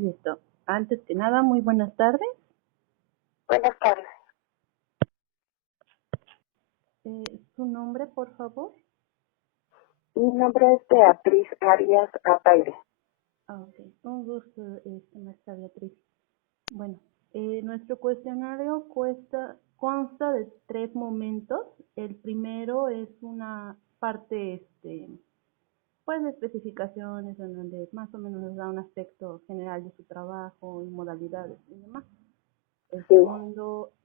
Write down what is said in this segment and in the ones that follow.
Listo. Antes que nada, muy buenas tardes. Buenas tardes. ¿Su nombre, por favor? Mi nombre es Beatriz Arias Ataire. Ok. Un gusto, maestra Beatriz. Bueno, nuestro cuestionario consta de 3 momentos. El primero es una parte, pues, de especificaciones en donde más o menos nos da un aspecto general de su trabajo y modalidades y demás. Sí.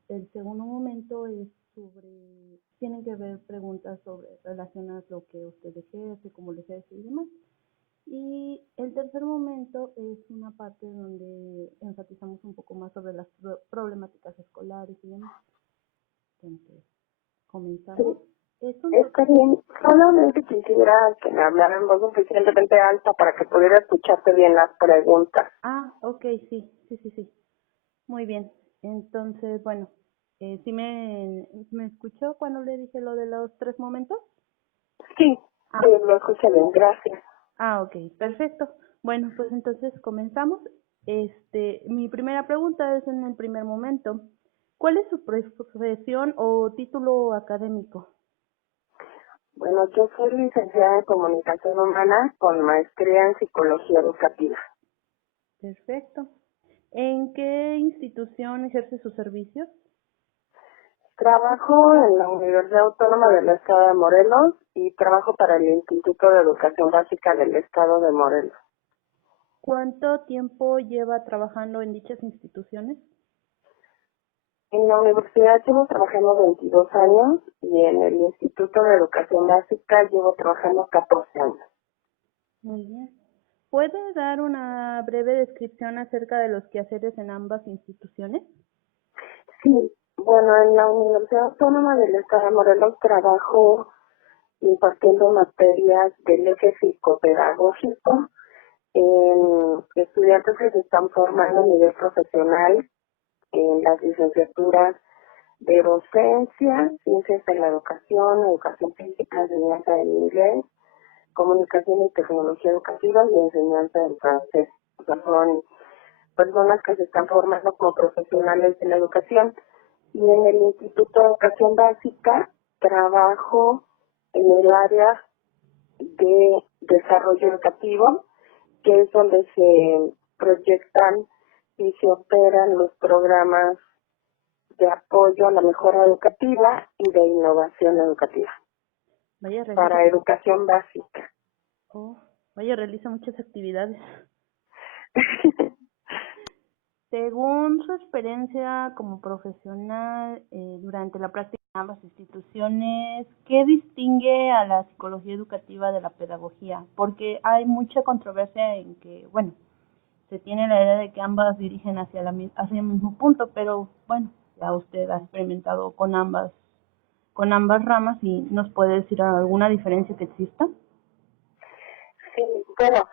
El segundo momento es tienen que ver preguntas relacionadas a lo que usted ejerce, cómo lo ejerce y demás. Y el tercer momento es una parte donde enfatizamos un poco más sobre las problemáticas escolares y demás. Entonces, comenzamos. Sí. Está bien. Solamente quisiera que me hablaran en voz suficientemente alta para que pudiera escucharte bien las preguntas. Ok, sí. Muy bien. Entonces, bueno, ¿sí me escuchó cuando le dije lo de los 3 momentos? Sí, sí, lo escuché bien, gracias. Ok, perfecto. Bueno, pues entonces comenzamos. Mi primera pregunta es en el primer momento. ¿Cuál es su profesión o título académico? Bueno, yo soy licenciada en Comunicación Humana con maestría en Psicología Educativa. Perfecto. ¿En qué institución ejerce sus servicios? Trabajo en la Universidad Autónoma del Estado de Morelos y trabajo para el Instituto de Educación Básica del Estado de Morelos. ¿Cuánto tiempo lleva trabajando en dichas instituciones? En la universidad llevo trabajando 22 años y en el Instituto de Educación Básica llevo trabajando 14 años. Muy bien. ¿Puede dar una breve descripción acerca de los quehaceres en ambas instituciones? Sí, bueno, en la Universidad Autónoma del Estado de Morelos trabajo impartiendo materias del eje psicopedagógico en estudiantes que se están formando a nivel profesional en las licenciaturas de docencia, ciencias de la educación, educación física, enseñanza del inglés, comunicación y tecnología educativa y enseñanza del francés. O sea, son personas que se están formando como profesionales de la educación. Y en el Instituto de Educación Básica trabajo en el área de desarrollo educativo, que es donde se proyectan y se operan los programas de apoyo a la mejora educativa y de innovación educativa para educación básica. Realiza muchas actividades. Según su experiencia como profesional durante la práctica en ambas instituciones, ¿qué distingue a la psicología educativa de la pedagogía? Porque hay mucha controversia en que, bueno, se tiene la idea de que ambas dirigen hacia el mismo punto, pero bueno, ya usted ha experimentado con ambas ramas y nos puede decir alguna diferencia que exista. Sí, bueno,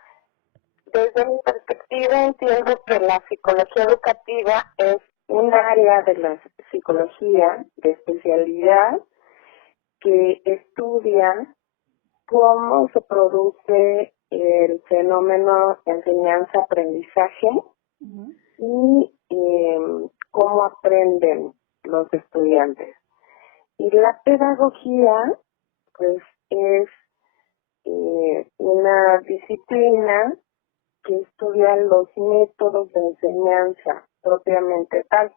desde mi perspectiva entiendo que la psicología educativa es un área de la psicología de especialidad que estudia cómo se produce el fenómeno enseñanza-aprendizaje y cómo aprenden los estudiantes. Y la pedagogía, pues, es una disciplina que estudia los métodos de enseñanza propiamente tal.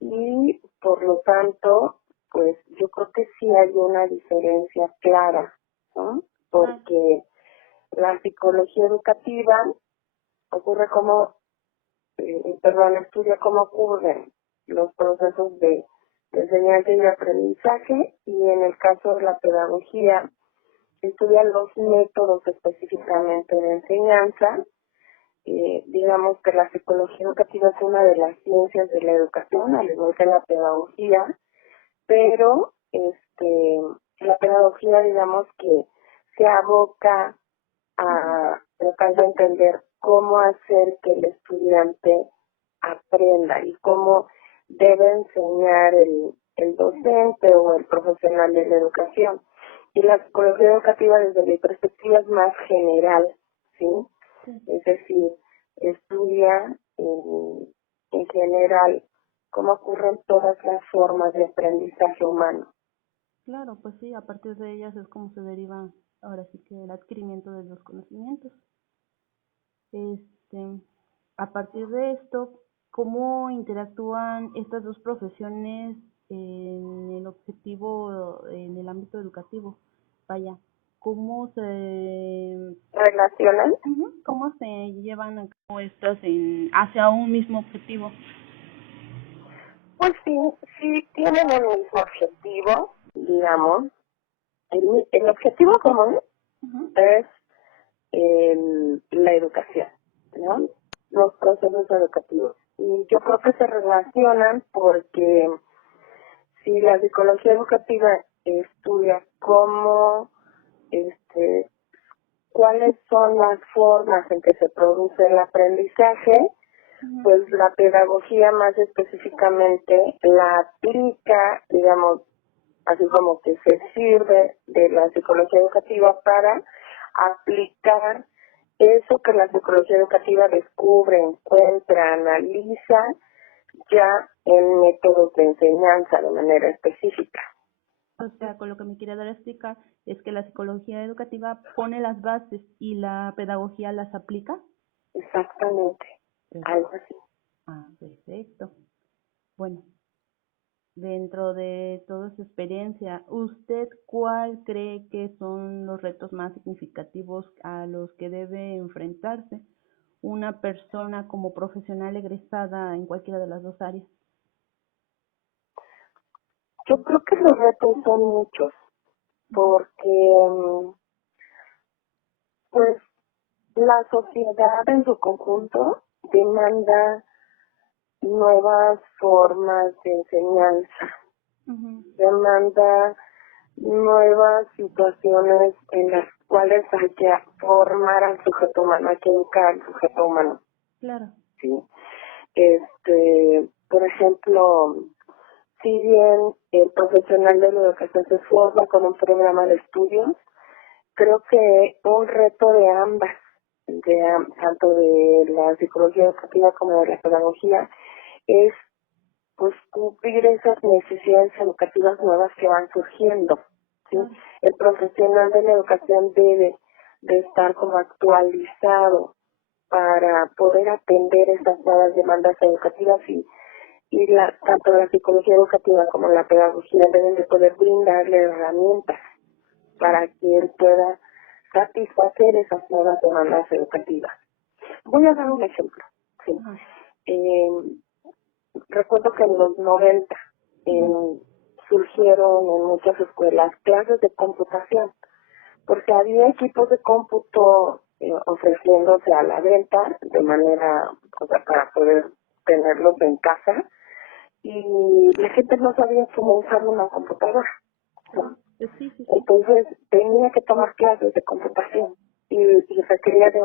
Y, por lo tanto, pues, yo creo que sí hay una diferencia clara, ¿no? Porque la psicología educativa estudia cómo ocurren los procesos de enseñanza y de aprendizaje, y en el caso de la pedagogía estudia los métodos específicamente de enseñanza. Digamos que la psicología educativa es una de las ciencias de la educación, al igual que la pedagogía, pero la pedagogía, digamos que se aboca a tratar de entender cómo hacer que el estudiante aprenda y cómo debe enseñar el docente o el profesional de la educación. Y la psicología educativa, desde mi perspectiva, es más general, ¿sí? Es decir, estudia en general cómo ocurren todas las formas de aprendizaje humano. Claro, pues sí, a partir de ellas es como se deriva ahora sí que el adquirimiento de los conocimientos. Este, a partir de esto, ¿cómo interactúan estas dos profesiones en el objetivo, en el ámbito educativo? Vaya, ¿cómo se, ¿Relacionan? cómo se llevan a cabo estas hacia un mismo objetivo? Pues sí, sí tienen el mismo objetivo, digamos. El objetivo común es la educación, ¿no? Los procesos educativos. Y yo creo que se relacionan porque si la psicología educativa estudia cómo, cuáles son las formas en que se produce el aprendizaje, pues la pedagogía más específicamente la aplica, digamos, así como que se sirve de la psicología educativa para aplicar eso que la psicología educativa descubre, encuentra, analiza ya en métodos de enseñanza de manera específica. O sea, con lo que me quiere dar a explicar es que la psicología educativa pone las bases y la pedagogía las aplica. Exactamente, algo así. Ah, perfecto. Bueno, dentro de toda su experiencia, ¿usted cuál cree que son los retos más significativos a los que debe enfrentarse una persona como profesional egresada en cualquiera de las dos áreas? Yo creo que los retos son muchos, porque pues la sociedad en su conjunto demanda nuevas formas de enseñanza, demanda nuevas situaciones en las cuales hay que formar al sujeto humano, hay que educar al sujeto humano. Claro. Sí. Por ejemplo, si bien el profesional de la educación se forma con un programa de estudios, creo que un reto de ambas, tanto de la psicología educativa como de la pedagogía, es pues cubrir esas necesidades educativas nuevas que van surgiendo. ¿sí? El profesional de la educación debe de estar como actualizado para poder atender esas nuevas demandas educativas y tanto la psicología educativa como la pedagogía deben de poder brindarle herramientas para que él pueda satisfacer esas nuevas demandas educativas. Voy a dar un ejemplo. ¿sí? Recuerdo que en los 90 surgieron en muchas escuelas clases de computación, porque había equipos de cómputo ofreciéndose a la venta de manera, o sea, para poder tenerlos en casa, y la gente no sabía cómo usar una computadora. ¿no? Entonces tenía que tomar clases de computación y requería de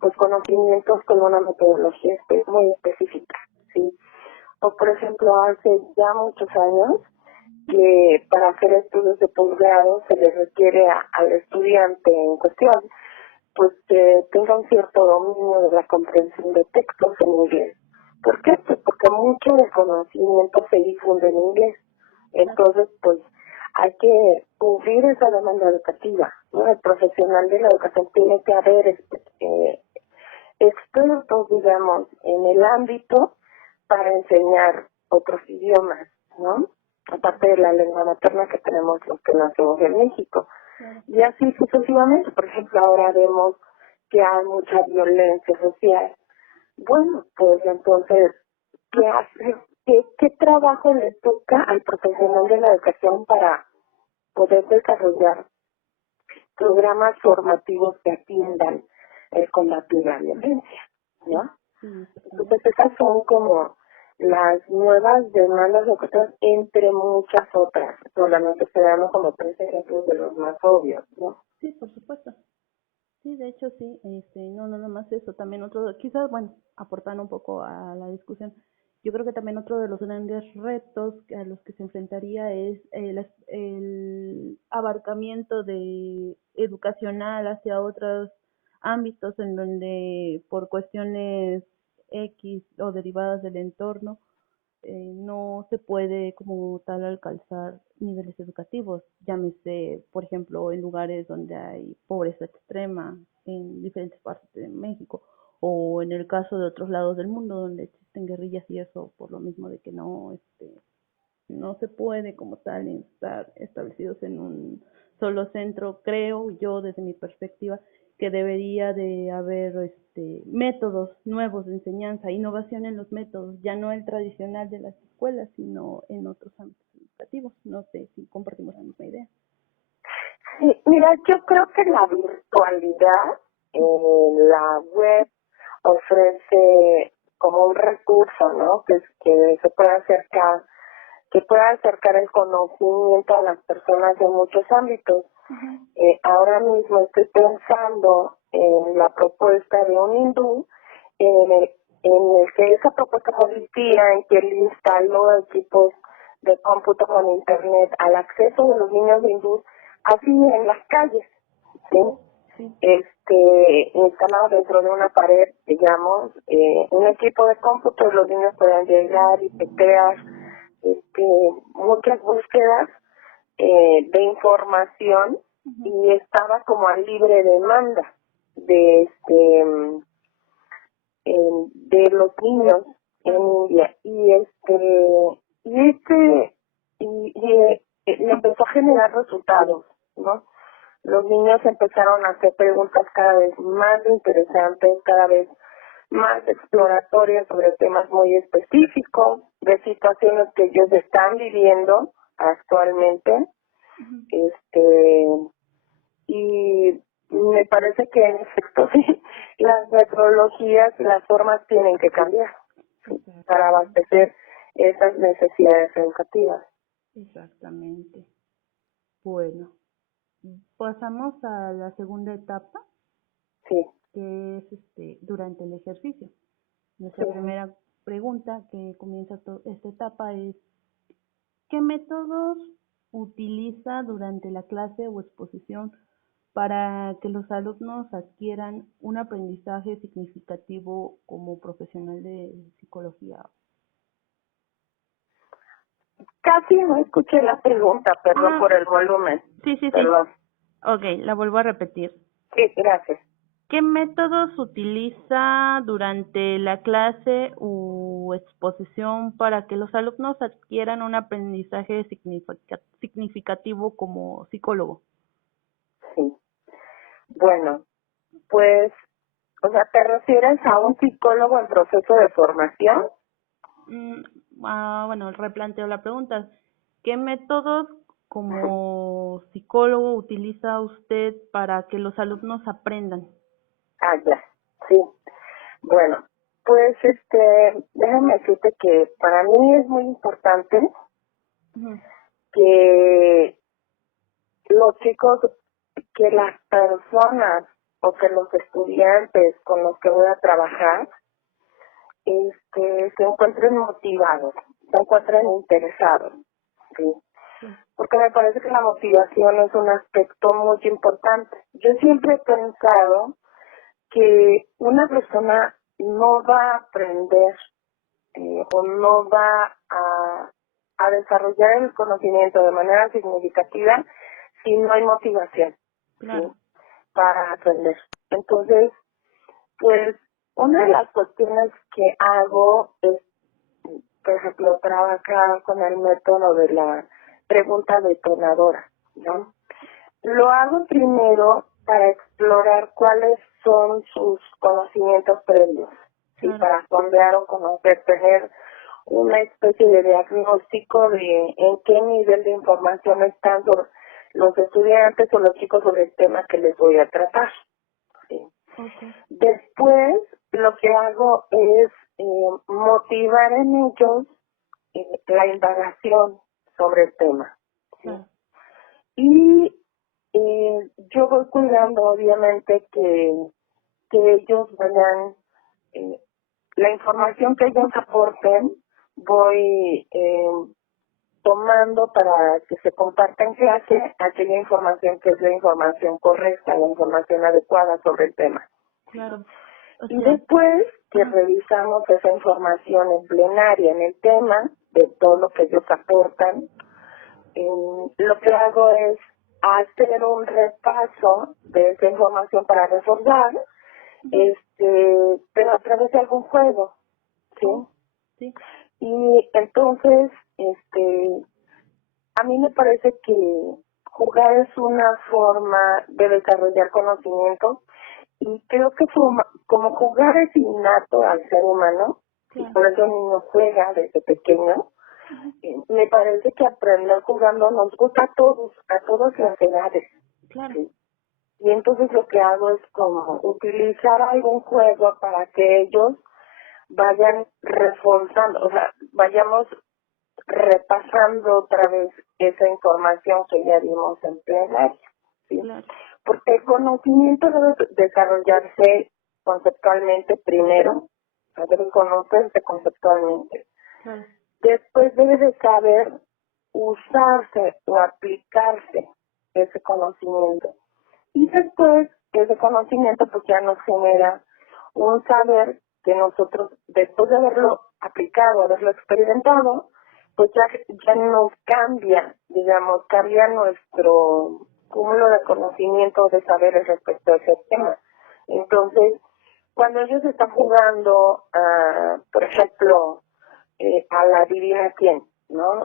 pues, conocimientos con una metodología muy específica. ¿sí? O por ejemplo, hace ya muchos años que para hacer estudios de posgrado se le requiere al estudiante en cuestión pues que tenga un cierto dominio de la comprensión de textos en inglés. ¿Por qué? Pues porque mucho del conocimiento se difunde en inglés. Entonces, pues hay que cubrir esa demanda educativa. ¿no? El profesional de la educación tiene que haber expertos, digamos, en el ámbito para enseñar otros idiomas, ¿no? Aparte de la lengua materna que tenemos los que nacemos en México. Y así sucesivamente. Por ejemplo, ahora vemos que hay mucha violencia social. Bueno, pues entonces, ¿qué hace? ¿Qué trabajo le toca al profesional de la educación para poder desarrollar programas formativos que atiendan el combate de la violencia? ¿no? Entonces esas son como las nuevas demandas educativas entre muchas otras, solamente estoy dando como 3 ejemplos de los más obvios, ¿no? Sí, por supuesto. Sí, de hecho sí, no nada más eso, también otro, quizás, bueno, aportando un poco a la discusión, yo creo que también otro de los grandes retos a los que se enfrentaría es el abarcamiento de educacional hacia otros ámbitos en donde por cuestiones X o derivadas del entorno no se puede como tal alcanzar niveles educativos, llámese, por ejemplo, en lugares donde hay pobreza extrema en diferentes partes de México, o en el caso de otros lados del mundo donde existen guerrillas y eso, por lo mismo de que no se puede como tal estar establecidos en un solo centro. Creo yo desde mi perspectiva que debería de haber métodos nuevos de enseñanza, innovación en los métodos, ya no el tradicional de las escuelas, sino en otros ámbitos educativos. No sé si compartimos la misma idea. Sí, mira, yo creo que la virtualidad en la web ofrece como un recurso, ¿no? Que se puede acercar, que pueda acercar el conocimiento a las personas de muchos ámbitos. Ahora mismo estoy pensando en la propuesta de un hindú en el que esa propuesta consistía en que él instaló equipos de cómputo con internet al acceso de los niños hindús así en las calles, ¿sí? Instalado dentro de una pared, digamos, un equipo de cómputo, los niños puedan llegar y teclear muchas búsquedas de información y estaba como a libre demanda de de los niños en India y le empezó a generar resultados, ¿no? Los niños empezaron a hacer preguntas cada vez más interesantes, cada vez más exploratorias sobre temas muy específicos, de situaciones que ellos están viviendo actualmente. Y me parece que en efecto sí, las metodologías, las formas tienen que cambiar para abastecer esas necesidades educativas. Exactamente. Bueno, pasamos a la segunda etapa, Sí. que es durante el ejercicio. Nuestra primera pregunta que comienza esta etapa es: ¿qué métodos utiliza durante la clase o exposición para que los alumnos adquieran un aprendizaje significativo como profesional de psicología? Casi no escuché la pregunta, perdón por el volumen. Sí. Perdón. Ok, la vuelvo a repetir. Sí, gracias. ¿Qué métodos utiliza durante la clase u exposición para que los alumnos adquieran un aprendizaje significativo como psicólogo? Sí. Bueno, pues, o sea, ¿te refieres a un psicólogo en proceso de formación? Bueno, replanteo la pregunta. ¿Qué métodos como psicólogo utiliza usted para que los alumnos aprendan? Ya, sí. Bueno, pues déjame decirte que para mí es muy importante que los chicos, que las personas o que los estudiantes con los que voy a trabajar, se encuentren motivados, se encuentren interesados, ¿sí? Porque me parece que la motivación es un aspecto muy importante. Yo siempre he pensado que una persona no va a aprender o no va a desarrollar el conocimiento de manera significativa si no hay motivación, Claro. ¿sí? Para aprender. Entonces, pues, una de las cuestiones que hago es, por ejemplo, trabajar con el método de la pregunta detonadora, ¿no? Lo hago primero para explorar cuáles son sus conocimientos previos, ¿sí? Para sondear o conocer, tener una especie de diagnóstico de en qué nivel de información están los estudiantes o los chicos sobre el tema que les voy a tratar, ¿sí? Después, lo que hago es motivar en ellos la indagación sobre el tema, ¿sí? Y yo voy cuidando, obviamente, que ellos vayan, la información que ellos aporten, voy tomando para que se comparta en clase aquella información que es la información correcta, la información adecuada sobre el tema. Claro. O Y sea, después que revisamos esa información en plenaria en el tema, de todo lo que ellos aportan, lo que hago es hacer un repaso de esa información para reforzar, pero a través de algún juego, ¿sí? sí, Y entonces, a mí me parece que jugar es una forma de desarrollar conocimiento y creo que como jugar es innato al ser humano, y claro. por eso el niño juega desde pequeño, me parece que aprender jugando nos gusta a todas las edades. Claro. ¿Sí? Y entonces lo que hago es como utilizar algún juego para que ellos vayan reforzando, o sea, vayamos repasando otra vez esa información que ya vimos en plenaria, ¿sí? Claro. Porque el conocimiento debe desarrollarse conceptualmente primero, debe conocerse conceptualmente. Claro. Después debe de saber usarse o aplicarse ese conocimiento. Y después ese conocimiento pues ya nos genera un saber que nosotros, después de haberlo aplicado, haberlo experimentado, pues ya nos cambia, digamos, cambia nuestro cúmulo de conocimiento, de saberes respecto a ese tema. Entonces, cuando ellos están jugando, por ejemplo, a la adivina quién, ¿no?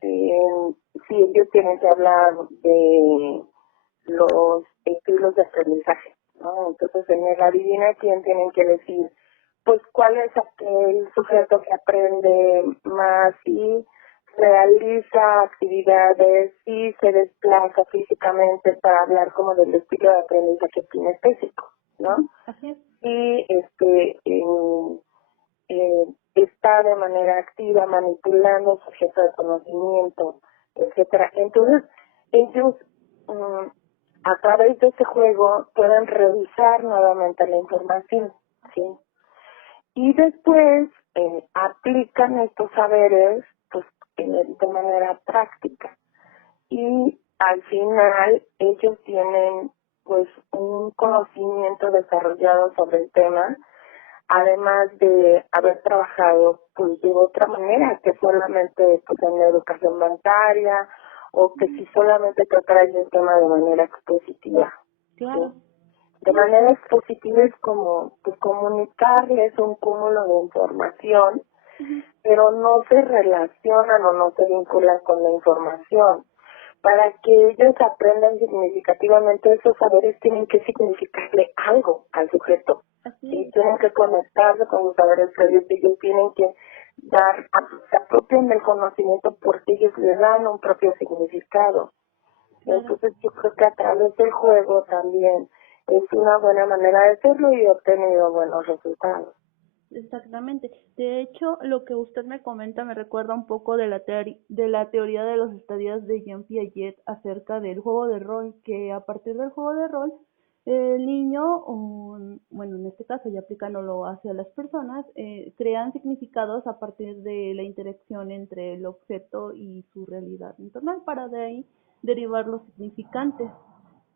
Si ellos tienen que hablar de los estilos de aprendizaje, ¿no? Entonces en el adivina quién tienen que decir, pues cuál es aquel sujeto que aprende más y realiza actividades y se desplaza físicamente para hablar como del estilo de aprendizaje kinestésico, ¿no? Así es. Y está de manera activa manipulando su objeto de conocimiento, etcétera. Entonces, ellos a través de este juego pueden revisar nuevamente la información, ¿sí? Y después aplican estos saberes pues de manera práctica. Y al final ellos tienen pues un conocimiento desarrollado sobre el tema, además de haber trabajado pues de otra manera que solamente pues en la educación bancaria o que si solamente tratar el tema de manera expositiva. Claro. ¿Sí? De manera expositiva es como pues, comunicarles un cúmulo de información, pero no se relacionan o no se vinculan con la información. Para que ellos aprendan significativamente esos saberes tienen que significarle algo al sujeto. Así Y es. tienen que conectarse con los saberes previos y ellos tienen que se apropian del conocimiento porque ellos le dan un propio significado. Claro. Entonces yo creo que a través del juego también es una buena manera de hacerlo y he obtenido buenos resultados. Exactamente. De hecho, lo que usted me comenta me recuerda un poco de de la teoría de los estadios de Jean Piaget acerca del juego de rol, que a partir del juego de rol, el niño, bueno, en este caso ya aplicándolo hacia las personas, crean significados a partir de la interacción entre el objeto y su realidad internal para de ahí derivar los significantes.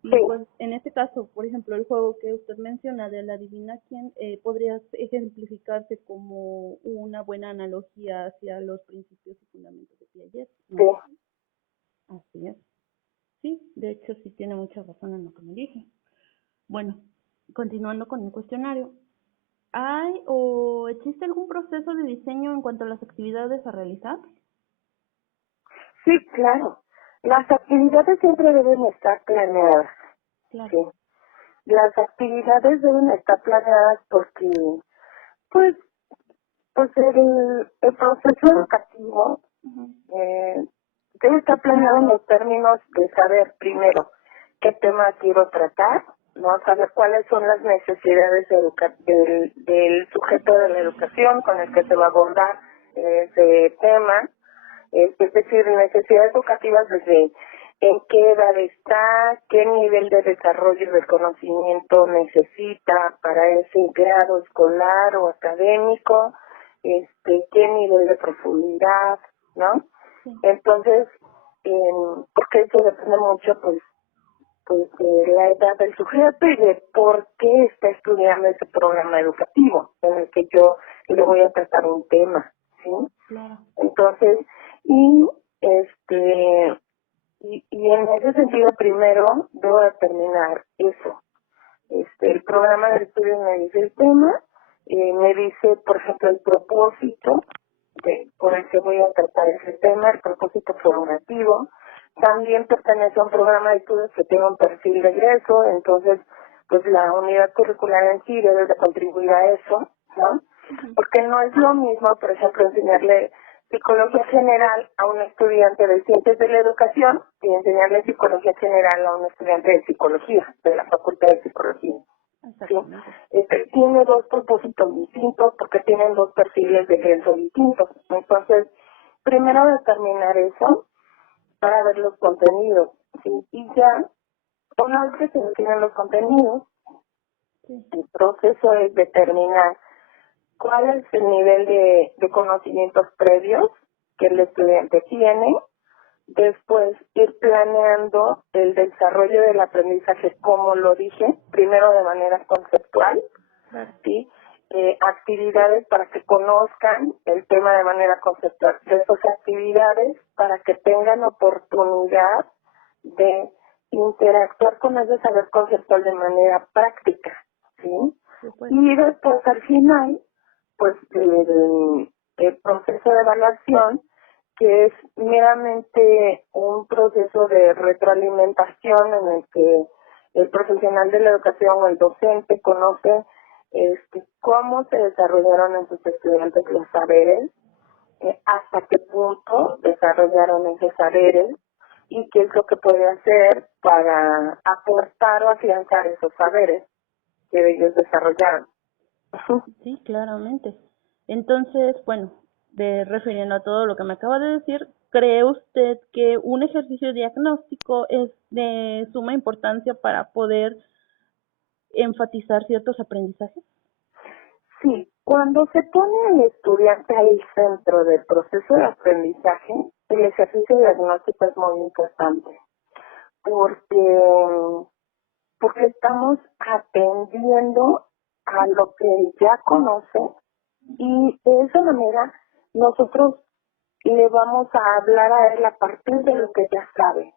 Sí, Y pues en este caso, por ejemplo, el juego que usted menciona de la adivina quién, podría ejemplificarse como una buena analogía hacia los principios y fundamentos de Piaget, sí. ¿no? Así es. Sí, de hecho sí tiene mucha razón en lo que me dice. Bueno, continuando con el cuestionario. ¿Hay o existe algún proceso de diseño en cuanto a las actividades a realizar? Sí, claro. Las actividades siempre deben estar planeadas. Claro. Sí. Las actividades deben estar planeadas porque, pues, el proceso educativo eh, debe estar planeado en los términos de saber primero qué tema quiero tratar, no saber cuáles son las necesidades del sujeto de la educación con el que se va a abordar ese tema, es decir, necesidades educativas desde en qué edad está, qué nivel de desarrollo del conocimiento necesita para ese grado escolar o académico, qué nivel de profundidad, ¿no? Sí. Entonces, porque eso depende mucho, pues, pues de la edad del sujeto y de por qué está estudiando ese programa educativo en el que yo le voy a tratar un tema, ¿sí? Claro. Entonces, este y en ese sentido primero debo determinar eso. El programa de estudios me dice el tema, me dice, por ejemplo, el propósito por el que voy a tratar ese tema, el propósito formativo. También pertenece a un programa de estudios que tiene un perfil de egreso, entonces, pues la unidad curricular en sí debe de contribuir a eso, ¿no? Porque no es lo mismo, por ejemplo, enseñarle psicología general a un estudiante de ciencias de la educación y enseñarle psicología general a un estudiante de psicología, de la facultad de psicología. ¿Sí? Tiene dos propósitos distintos porque tienen dos perfiles de egreso distintos. Entonces, primero determinar eso para ver los contenidos. ¿Sí? Y ya, una vez que se definen los contenidos, el proceso es determinar cuál es el nivel de conocimientos previos que el estudiante tiene, después ir planeando el desarrollo del aprendizaje, como lo dije, primero de manera conceptual, ¿sí? Actividades para que conozcan el tema de manera conceptual, después actividades para que tengan oportunidad de interactuar con ese saber conceptual de manera práctica, ¿sí? Y después al final, pues el proceso de evaluación, que es meramente un proceso de retroalimentación en el que el profesional de la educación o el docente conoce cómo se desarrollaron en sus estudiantes los saberes, hasta qué punto desarrollaron esos saberes y qué es lo que puede hacer para aportar o afianzar esos saberes que ellos desarrollaron. Sí, claramente. Entonces, bueno, refiriendo a todo lo que me acaba de decir, ¿cree usted que un ejercicio diagnóstico es de suma importancia para poder enfatizar ciertos aprendizajes? Sí, cuando se pone al estudiante al centro del proceso de aprendizaje, el ejercicio diagnóstico es muy importante, porque estamos atendiendo a lo que él ya conoce y de esa manera nosotros le vamos a hablar a él a partir de lo que ya sabe,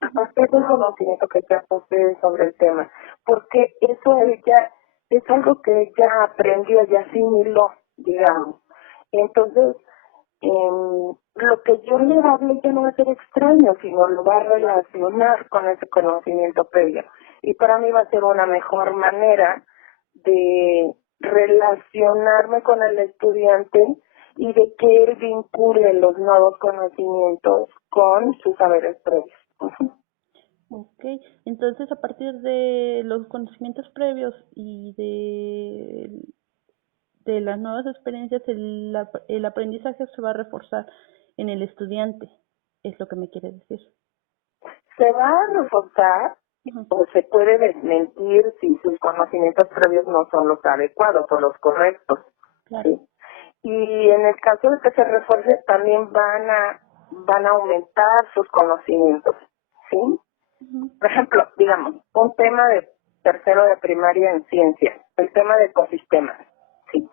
a partir del conocimiento que ya posee sobre el tema, porque eso él ya es algo que ya aprendió, ya asimiló, digamos. Entonces, lo que yo le hable ya no va a ser extraño, sino lo va a relacionar con ese conocimiento previo. Y para mí va a ser una mejor manera de relacionarme con el estudiante y de que él vincule los nuevos conocimientos con sus saberes previos. Ok, entonces a partir de los conocimientos previos y de las nuevas experiencias, el aprendizaje se va a reforzar en el estudiante, es lo que me quiere decir. Se va a reforzar o se puede desmentir si sus conocimientos previos no son los adecuados o los correctos. Claro. ¿Sí? Y en el caso de que se refuerce, también van a aumentar sus conocimientos. ¿Sí? Por ejemplo, digamos, un tema de tercero de primaria en ciencias, el tema de ecosistemas. ¿Sí?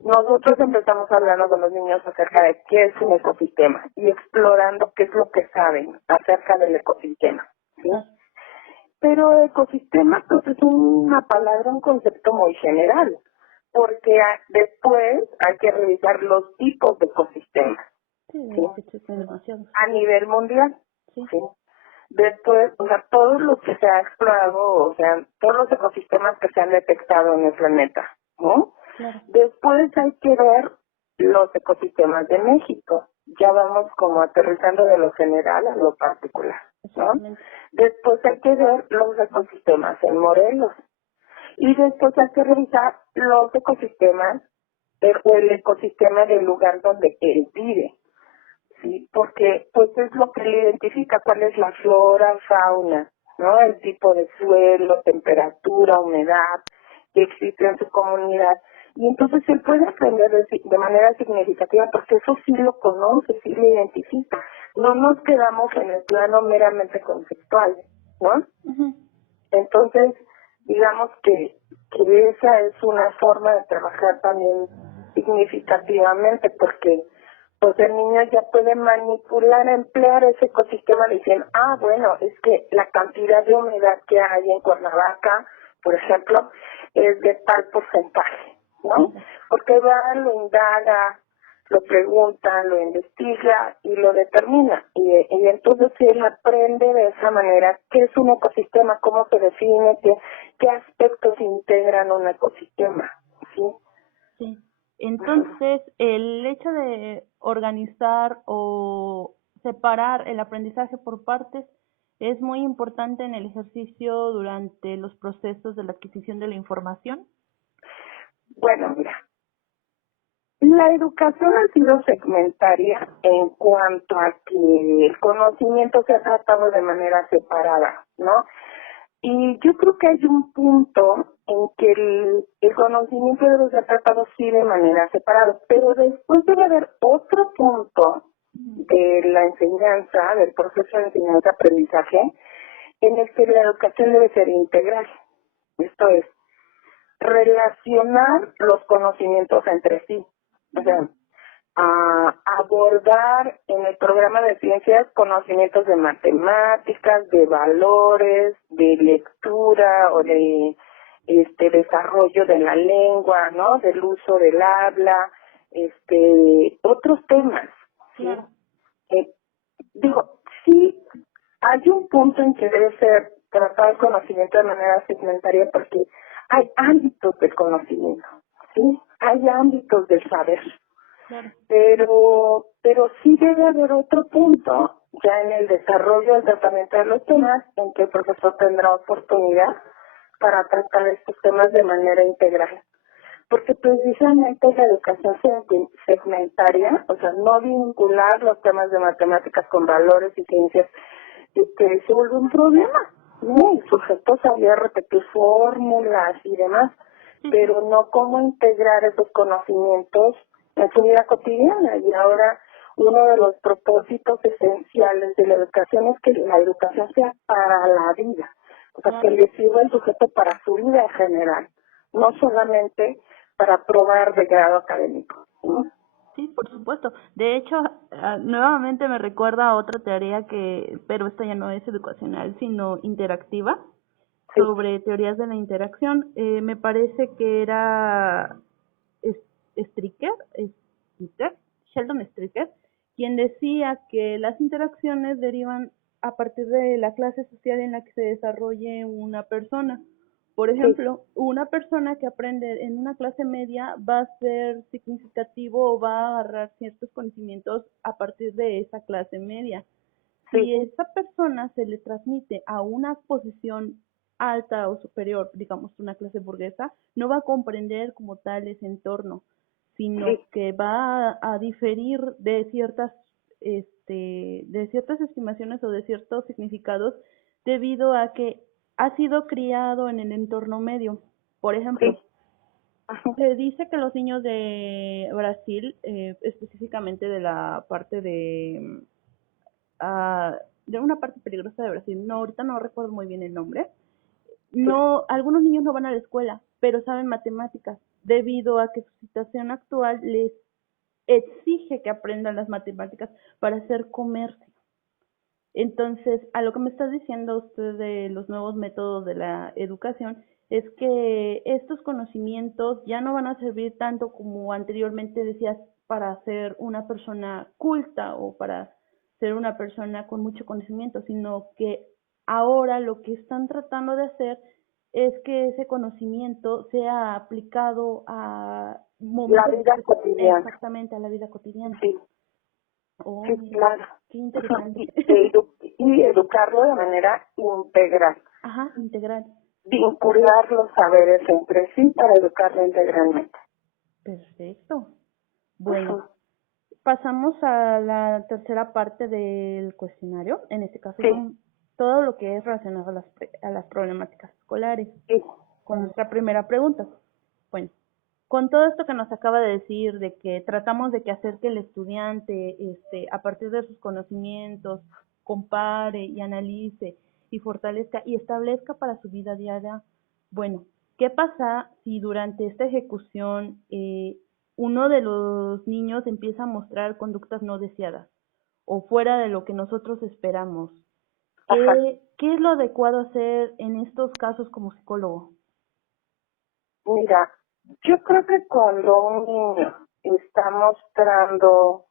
Nosotros empezamos hablando con los niños acerca de qué es un ecosistema y explorando qué es lo que saben acerca del ecosistema. ¿Sí? Pero ecosistema pues es una palabra, un concepto muy general, porque después hay que revisar los tipos de ecosistemas. Sí, existen demasiados. A nivel mundial. Sí. ¿Sí? Después, o sea, todos los que se ha explorado, o sea, todos los ecosistemas que se han detectado en el planeta, ¿no? Claro. Después hay que ver los ecosistemas de México. Ya vamos como aterrizando de lo general a lo particular, ¿no? Después hay que ver los ecosistemas en Morelos. Y después hay que revisar los ecosistemas, o el ecosistema del lugar donde él vive. Sí, porque pues es lo que le identifica cuál es la flora, fauna, ¿no? El tipo de suelo, temperatura, humedad que existe en su comunidad. Y entonces él puede aprender de manera significativa porque eso sí lo conoce, sí lo identifica. No nos quedamos en el plano meramente conceptual. ¿no? Ujú. Entonces, digamos que esa es una forma de trabajar también significativamente, porque pues el niño ya puede manipular, emplear ese ecosistema diciendo, bueno, es que la cantidad de humedad que hay en Cuernavaca, por ejemplo, es de tal porcentaje, ¿no? Porque va, lo indaga, lo pregunta, lo investiga y lo determina. Y entonces él aprende de esa manera qué es un ecosistema, cómo se define, qué aspectos integran un ecosistema, ¿sí? Sí. Ajá. Entonces, el hecho de organizar o separar el aprendizaje por partes es muy importante en el ejercicio durante los procesos de la adquisición de la información. Bueno, mira, la educación ha sido segmentaria en cuanto a que el conocimiento se ha tratado de manera separada, ¿no? Y yo creo que hay un punto en que el conocimiento debe ser tratado sí de manera separada, pero después debe haber otro punto de la enseñanza, del proceso de enseñanza-aprendizaje, en el que la educación debe ser integral. Esto es, relacionar los conocimientos entre sí. O sea, abordar en el programa de ciencias conocimientos de matemáticas, de valores, de lectura o de desarrollo de la lengua, ¿no? Del uso del habla, otros temas, ¿sí? Claro, Eh, Digo, sí, hay un punto en que debe ser tratado el conocimiento de manera segmentaria porque hay ámbitos del conocimiento, ¿sí? Hay ámbitos del saber, claro, pero sí debe haber otro punto ya en el desarrollo del tratamiento de los temas en que el profesor tendrá oportunidad para tratar estos temas de manera integral. Porque precisamente la educación segmentaria, o sea, no vincular los temas de matemáticas con valores y ciencias, se vuelve un problema, ¿no? El sujeto sabía repetir fórmulas y demás, sí, sí, pero no cómo integrar esos conocimientos en su vida cotidiana. Y ahora uno de los propósitos esenciales de la educación es que la educación sea para la vida, o sea, que claro. le sirva al sujeto para su vida en general, no solamente para probar de grado académico, ¿no? Sí, por supuesto. De hecho, nuevamente me recuerda a otra teoría pero esta ya no es educacional, sino interactiva, Sí, sobre teorías de la interacción. Me parece que era es- Stricker, Stricker, Sheldon Stricker, quien decía que las interacciones derivan a partir de la clase social en la que se desarrolle una persona. Por sí, ejemplo, una persona que aprende en una clase media va a ser significativo o va a agarrar ciertos conocimientos a partir de esa clase media. Si sí, esa persona se le transmite a una posición alta o superior, digamos una clase burguesa, no va a comprender como tal ese entorno, sino sí, que va a diferir de ciertas estimaciones o de ciertos significados debido a que ha sido criado en el entorno medio. Por ejemplo, sí, ajá, se dice que los niños de Brasil, específicamente de la parte de una parte peligrosa de Brasil, no, ahorita no recuerdo muy bien el nombre, sí, no, algunos niños no van a la escuela, pero saben matemáticas, debido a que su situación actual les exige que aprendan las matemáticas para hacer comercio. Entonces, a lo que me está diciendo usted de los nuevos métodos de la educación es que estos conocimientos ya no van a servir tanto como anteriormente decías para ser una persona culta o para ser una persona con mucho conocimiento, sino que ahora lo que están tratando de hacer es que ese conocimiento sea aplicado a la momentos vida cotidiana, exactamente a la vida cotidiana. sí, Oh, sí, mira, claro. qué Ajá, interesante. y educarlo de manera integral, Ajá, integral. vincular los saberes entre sí para educarlo integralmente. Perfecto. Bueno, Ajá, pasamos a la tercera parte del cuestionario. En este caso sí, son todo lo que es relacionado a las problemáticas escolares. sí, Con nuestra primera pregunta. Bueno, con todo esto que nos acaba de decir, de que tratamos de que hacer que el estudiante, a partir de sus conocimientos, compare y analice y fortalezca y establezca para su vida diaria. Bueno, ¿qué pasa si durante esta ejecución uno de los niños empieza a mostrar conductas no deseadas o fuera de lo que nosotros esperamos? Ajá. ¿Qué es lo adecuado hacer en estos casos como psicólogo? Mira, yo creo que cuando un niño está mostrando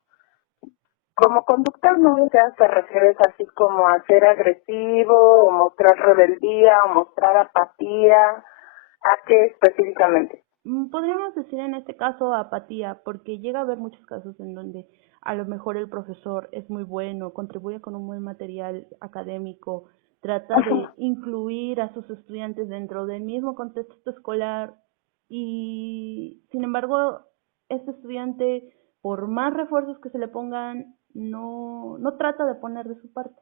como conductas no deseadas, te refieres así como a ser agresivo, o mostrar rebeldía, o mostrar apatía, ¿a qué específicamente? Podríamos decir en este caso apatía, porque llega a haber muchos casos en donde a lo mejor el profesor es muy bueno, contribuye con un buen material académico, trata de incluir a sus estudiantes dentro del mismo contexto escolar y sin embargo este estudiante, por más refuerzos que se le pongan, no trata de poner de su parte.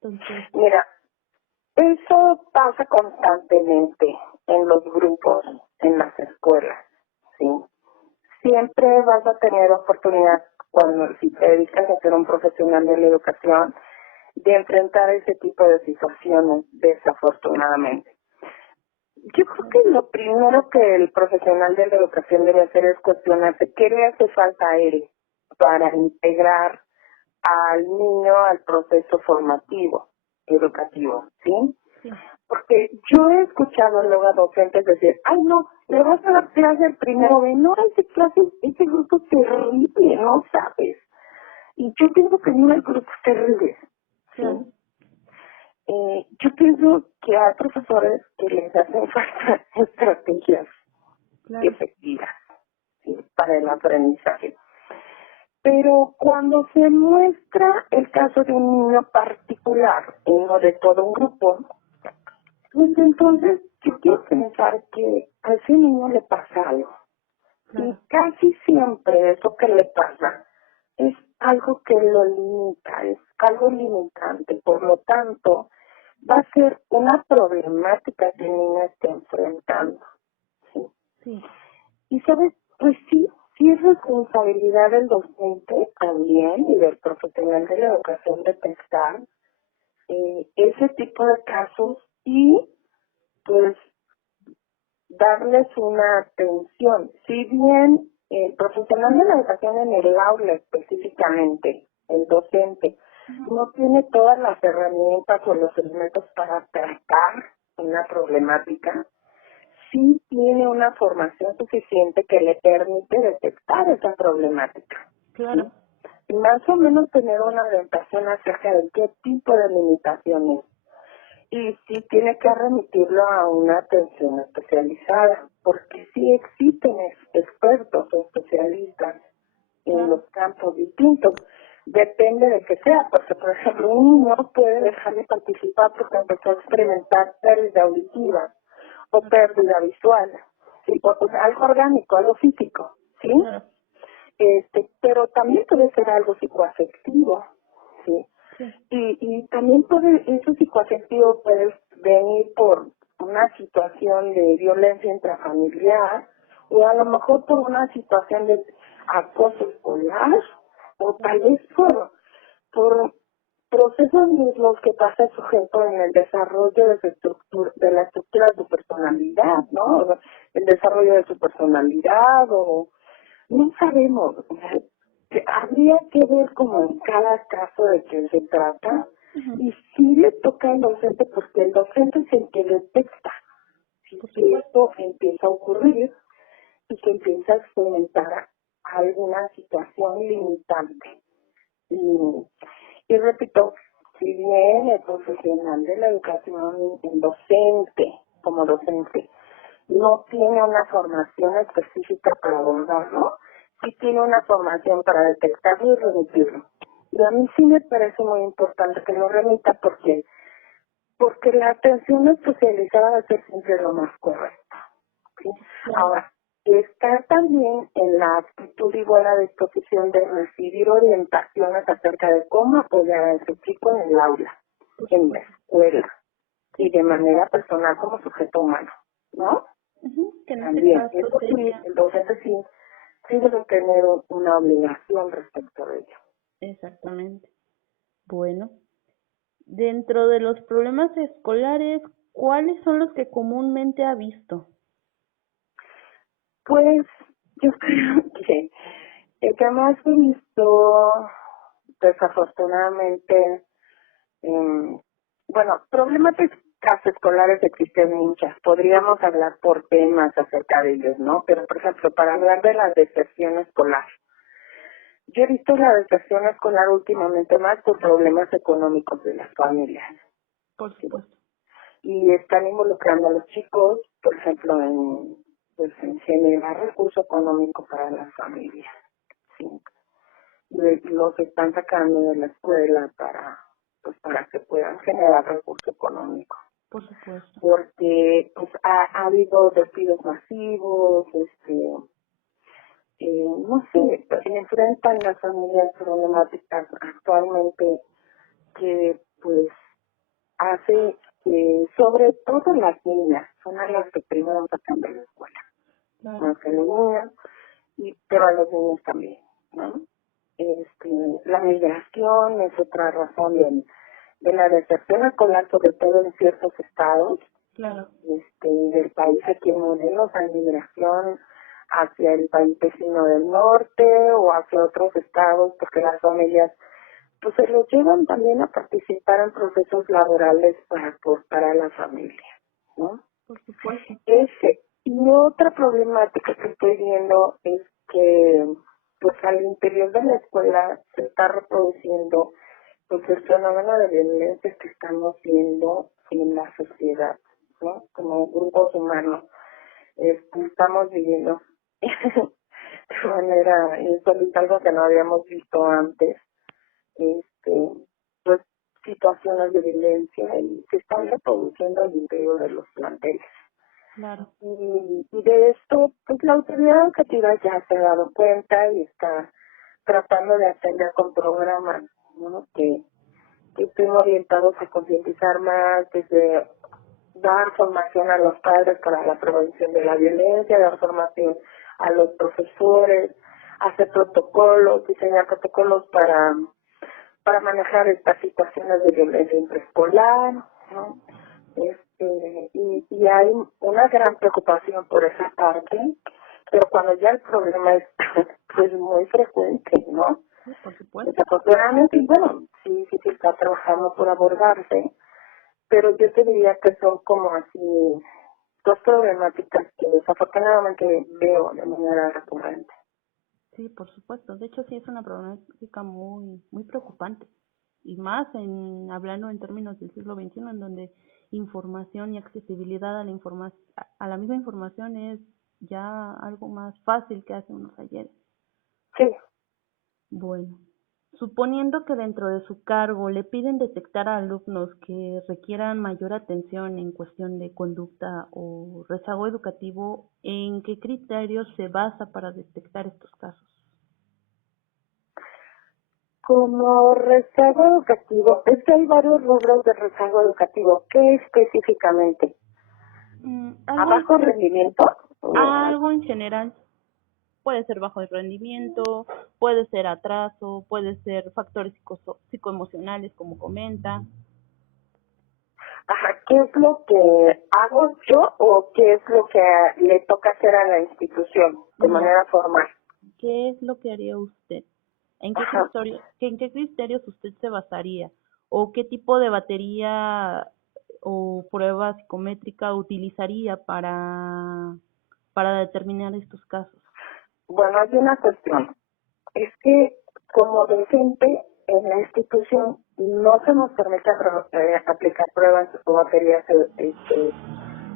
Entonces, Mira, eso pasa constantemente en los grupos, en las escuelas, ¿sí? Siempre vas a tener oportunidad, cuando si te dedicas a ser un profesional de la educación, de enfrentar ese tipo de situaciones, desafortunadamente. Yo creo que lo primero que el profesional de la educación debe hacer es cuestionarse qué le hace falta a él para integrar al niño al proceso formativo, educativo, ¿sí? sí, Porque yo he escuchado luego a docentes decir, ay no, le vas a dar clase al primero B, no, ese grupo es terrible, no sabes. Y yo pienso que no hay grupos terribles, claro, ¿sí? Yo pienso que hay profesores que les hacen falta estrategias claro, efectivas, ¿sí?, para el aprendizaje. Pero cuando se muestra el caso de un niño particular y no de todo un grupo, pues entonces yo quiero pensar que a ese niño le pasa algo. Y claro, casi siempre eso que le pasa es algo que lo limita, es algo limitante. Por lo tanto, va a ser una problemática que el niño esté enfrentando. ¿Sí? sí, Y sabes, pues sí es responsabilidad del docente también y del profesional de la educación detectar ese tipo de casos y pues darles una atención. Si bien el profesional de la educación en el aula específicamente, el docente, no tiene todas las herramientas o los elementos para tratar una problemática, sí tiene una formación suficiente que le permite detectar esa problemática, ¿sí? claro, Y más o menos tener una orientación acerca de qué tipo de limitaciones. Y sí tiene que remitirlo a una atención especializada, porque sí existen expertos o especialistas en claro, los campos distintos. Depende de que sea, porque por ejemplo un niño puede dejar de participar porque empezó a experimentar pérdida auditiva o pérdida visual, ¿sí? O pues, algo orgánico, algo físico, ¿sí? claro, Pero también puede ser algo psicoafectivo, ¿sí? sí, Y también eso psicoafectivo puede venir por una situación de violencia intrafamiliar o a lo mejor por una situación de acoso escolar o tal vez por procesos mismos que pasa el sujeto en el desarrollo de de la estructura de su personalidad, ¿no? El desarrollo de su personalidad o no sabemos. O sea, que habría que ver como en cada caso de qué se trata ujú, y sí le toca al docente porque el docente es el que detecta si por supuesto, esto empieza a ocurrir y que empieza a experimentar alguna situación limitante. Y, y repito, si bien el profesional de la educación, el docente, como docente, no tiene una formación específica para abordarlo, sí tiene una formación para detectarlo y remitirlo. Y a mí sí me parece muy importante que lo remita porque la atención especializada va a ser siempre lo más correcto. ¿Sí? claro, Ahora, está también en la actitud y buena disposición de recibir orientaciones acerca de cómo apoyar a ese chico en el aula, por en la supuesto, escuela y sí, de manera personal como sujeto humano, ¿no? que en este También, caso eso sí, sería, el docente sí debe tener una obligación respecto de ello. exactamente, bueno, Dentro de los problemas escolares, ¿cuáles son los que comúnmente ha visto? Pues yo creo que el que más he visto, desafortunadamente, bueno, problemáticas escolares existen muchas. Podríamos hablar por temas acerca de ellos, ¿no? Pero, por ejemplo, para hablar de la deserción escolar. Yo he visto la deserción escolar últimamente más por problemas económicos de las familias. Por ¿Sí? supuesto. Y están involucrando a los chicos, por ejemplo, en generar recurso económico para las familias. ¿Sí? Los están sacando de la escuela para que puedan generar recurso económico. Por supuesto. Porque pues ha habido despidos masivos, no sé, se enfrentan las familias problemáticas actualmente que pues hace que sobre todo las niñas son a las que primero sacan de la escuela, Claro. más que los niños, pero a los niños también, ¿no? La migración es otra razón de la deserción escolar, sobre todo en ciertos estados Claro. del país. Aquí en Morelos hay migración hacia el país vecino del norte o hacia otros estados, porque las familias pues se los llevan también a participar en procesos laborales para aportar a la familia, ¿no? Por supuesto. Y otra problemática que estoy viendo es que pues al interior de la escuela se está reproduciendo pues el fenómeno de violencia que estamos viendo en la sociedad, ¿no? Como grupos humanos, estamos viviendo de manera insólita algo que no habíamos visto antes, pues situaciones de violencia y se están reproduciendo al interior de los planteles. Claro. Y de esto, pues la autoridad educativa ya se ha dado cuenta y está tratando de atender con programas, ¿no? Que estén orientados a concientizar más, desde dar formación a los padres para la prevención de la violencia, dar formación a los profesores, hacer protocolos, diseñar protocolos para manejar estas situaciones de violencia intraescolar, ¿no? Y hay una gran preocupación por esa parte, pero cuando ya el problema es pues muy frecuente, ¿no? Sí, por supuesto. Desafortunadamente, bueno, sí se está trabajando por abordarse, pero yo te diría que son como así dos problemáticas que desafortunadamente veo de manera recurrente. Sí, por supuesto. De hecho, sí es una problemática muy preocupante. Y más hablando en términos del siglo XXI, en donde información y accesibilidad a a la misma información es ya algo más fácil que hace unos ayeres. Sí. Bueno, suponiendo que dentro de su cargo le piden detectar a alumnos que requieran mayor atención en cuestión de conducta o rezago educativo, ¿en qué criterios se basa para detectar estos casos? Como rezago educativo, es que hay varios rubros de rezago educativo. ¿Qué específicamente? ¿A Algo bajo rendimiento? algo en general. Puede ser bajo rendimiento, puede ser atraso, puede ser factores psicoemocionales, como comenta. Ajá, ¿qué es lo que hago yo o qué es lo que le toca hacer a la institución de No, manera formal? ¿qué es lo que haría usted? Ajá. En qué criterios usted se basaría? ¿O qué tipo de batería o prueba psicométrica utilizaría para determinar estos casos? Bueno, hay una cuestión. Es que como docente en la institución no se nos permite aplicar pruebas o baterías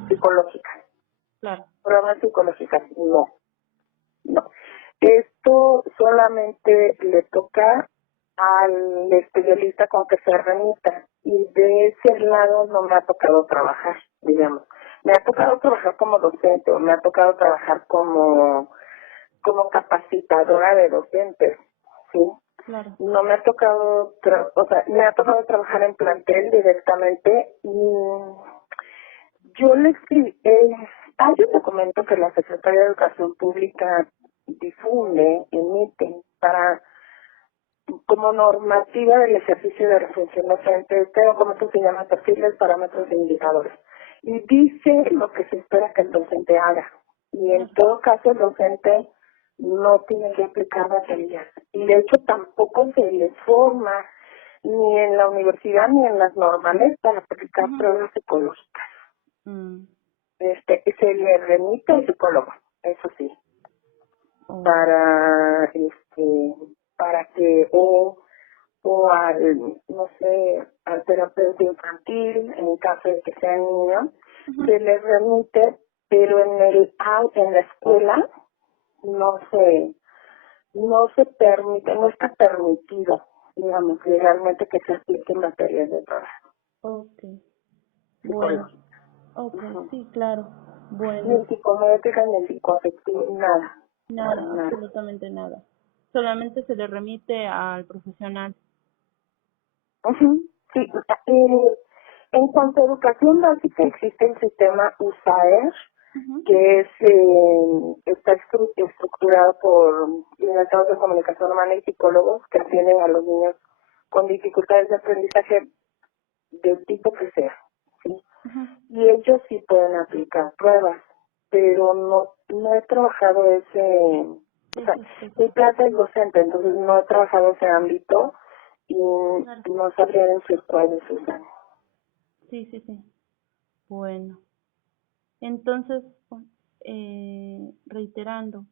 psicológicas. Claro, Pruebas psicológicas, no. No. Esto solamente le toca al especialista con que se remita y de ese lado no me ha tocado trabajar, digamos. Me ha tocado trabajar como docente o me ha tocado trabajar como capacitadora de docentes, ¿sí? claro. No me ha tocado, me ha tocado trabajar en plantel directamente y yo le escribí, hay un documento que la Secretaría de Educación Pública difunde, emite, como normativa del ejercicio de la función docente, creo como esto se llama perfiles, parámetros e indicadores. Y dice lo que se espera que el docente haga. Y en todo caso el docente no tiene que aplicar materias. Y de hecho tampoco se le forma ni en la universidad ni en las normales para aplicar pruebas psicológicas. Se le remite al psicólogo, eso sí, para que o al, no sé, al terapeuta infantil, en caso de que sea niño, se le remite, pero en la escuela no se permite, no está permitido, digamos, legalmente que se aplique en materias de trabajo. Okay. Bueno. Okay, sí, claro. Bueno. Ni en psicométrica, ni en psicoafectivo, nada. Nada, absolutamente nada. Solamente se le remite al profesional. Sí, en cuanto a educación básica existe el sistema USAER, que está estructurado por directores de comunicación humana y psicólogos que atienden a los niños con dificultades de aprendizaje del tipo que sea, ¿sí? Y ellos sí pueden aplicar pruebas, pero no he trabajado o sea, mi plaza es docente, entonces no he trabajado ese ámbito y no sabría decir cuáles usan. Sí. Bueno. Entonces, reiterando,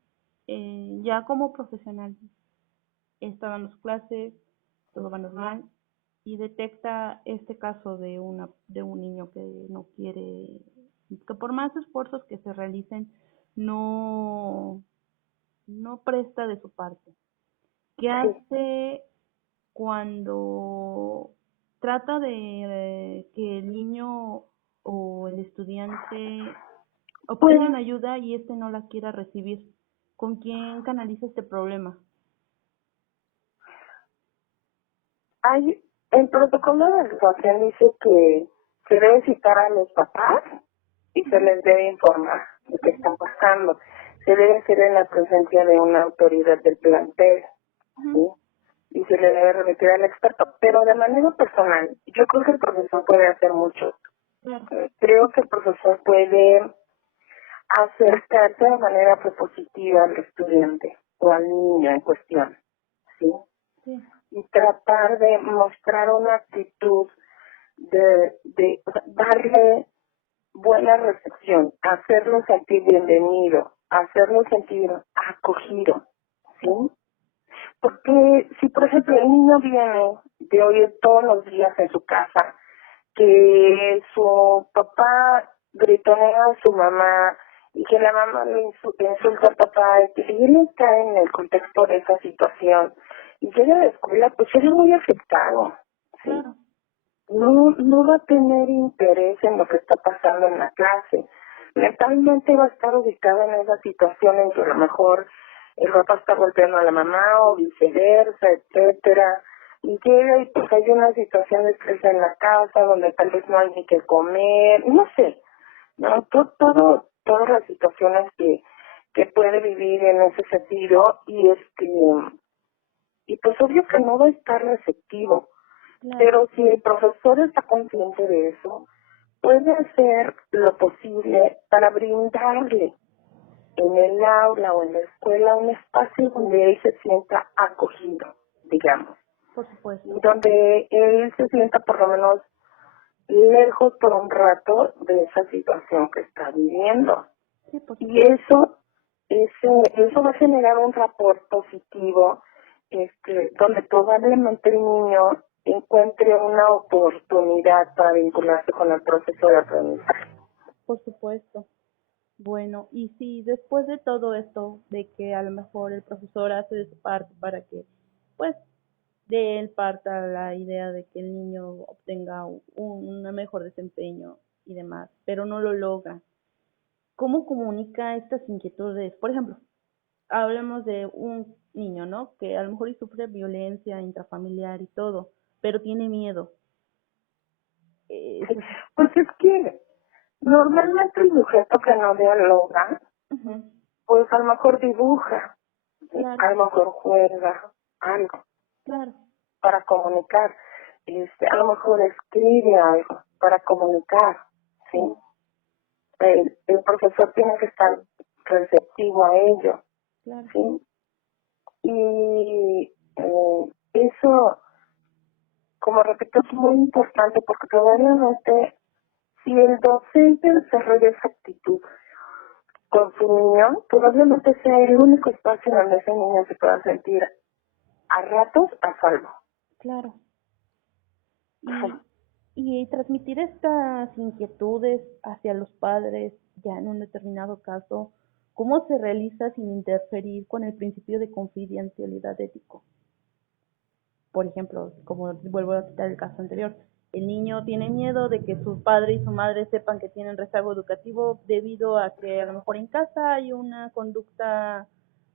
ya como profesional, está dando sus clases, todo va normal, y detecta este caso de un niño que no quiere, que por más esfuerzos que se realicen, no presta de su parte. ¿Qué hace cuando trata de que el niño o el estudiante obtenga una ayuda y este no la quiera recibir? ¿Con quién canaliza este problema? El protocolo de educación dice que se debe citar a los papás y se les debe informar de qué está pasando. Se debe hacer en la presencia de una autoridad del plantel, ¿sí? Y se le debe remitir al experto. Pero de manera personal, yo creo que el profesor puede hacer mucho. Creo que el profesor puede acercarse de manera propositiva al estudiante o al niño en cuestión, ¿sí? Y tratar de mostrar una actitud de darle buena recepción, hacerlo sentir bienvenido, hacerlo sentir acogido, ¿sí? Porque si, por ejemplo, el niño viene de oír todos los días en su casa que su papá gritonea a su mamá y que la mamá le insulta al papá y que él está en el contexto de esa situación y llega a la escuela, pues él es muy afectado, ¿sí? No va a tener interés en lo que está pasando en la clase. Mentalmente va a estar ubicado en esa situación en que a lo mejor el papá está golpeando a la mamá o viceversa, etcétera. Y llega y pues hay una situación de estrés en la casa donde tal vez no hay ni que comer, no sé, ¿no? Todas las situaciones que puede vivir en ese sentido y pues obvio que no va a estar receptivo. Pero si el profesor está consciente de eso, puede hacer lo posible para brindarle en el aula o en la escuela un espacio donde él se sienta acogido, digamos. Por supuesto. Y donde él se sienta por lo menos lejos por un rato de esa situación que está viviendo. Y eso va a generar un rapport positivo, donde probablemente el niño encuentre una oportunidad para vincularse con el proceso de aprendizaje. Por supuesto. Bueno, y si después de todo esto, de que a lo mejor el profesor hace de su parte para que, pues, de él parta la idea de que el niño obtenga un mejor desempeño y demás, pero no lo logra, ¿cómo comunica estas inquietudes? Por ejemplo, hablemos de un niño, ¿no? Que a lo mejor sufre violencia intrafamiliar y todo, pero tiene miedo. Pues es que normalmente el sujeto que no dialoga, pues a lo mejor dibuja, a lo mejor juega algo. Claro, para comunicar. A lo mejor escribe algo para comunicar, ¿sí? El profesor tiene que estar receptivo a ello, claro, ¿sí? Y eso, como repito, es muy importante porque probablemente si el docente desarrolla esa actitud con su niño, probablemente sea el único espacio donde ese niño se pueda sentir a ratos a salvo. claro. Y transmitir estas inquietudes hacia los padres, ya en un determinado caso, ¿cómo se realiza sin interferir con el principio de confidencialidad ético? Por ejemplo, como vuelvo a citar el caso anterior, el niño tiene miedo de que su padre y su madre sepan que tienen rezago educativo debido a que a lo mejor en casa hay una conducta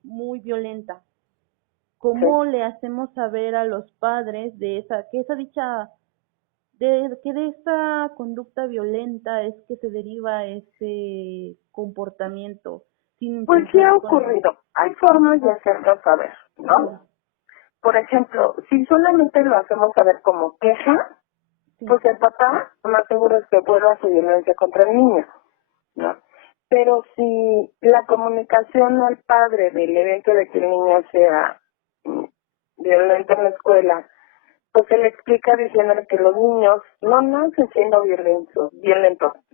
muy violenta. Sí. ¿Cómo le hacemos saber a los padres de que de esa conducta violenta es que se deriva ese comportamiento sin Pues sí ha interferir con el... ocurrido. Hay formas de hacerlo saber, ¿no? Por ejemplo, si solamente lo hacemos saber como queja, Sí, pues el papá más seguro es que vuelva a su violencia contra el niño, ¿no? Pero si la comunicación al padre del evento de que el niño sea violento en la escuela, pues se le explica diciéndole que los niños no nacen siendo violentos,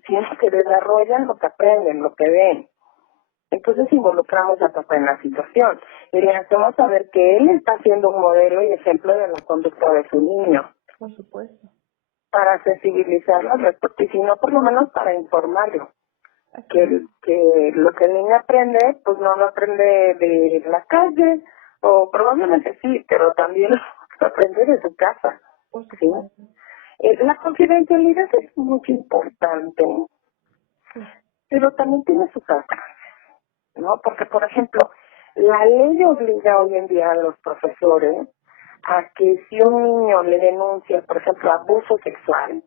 sino que desarrollan lo que aprenden, lo que ven. Entonces involucramos a papá en la situación y le hacemos saber que él está siendo un modelo y ejemplo de la conducta de su niño por supuesto. para sensibilizarlo al respecto y si no, por lo menos para informarlo. Así es. Que lo que el niño aprende, pues no lo aprende de la calle, o probablemente sí, pero también lo aprende de su casa, Por ¿sí? supuesto. La confidencialidad es muy importante, Sí, pero también tiene sus alcances, ¿no? Porque, por ejemplo, la ley obliga hoy en día a los profesores a que si un niño le denuncia, por ejemplo, abuso sexual,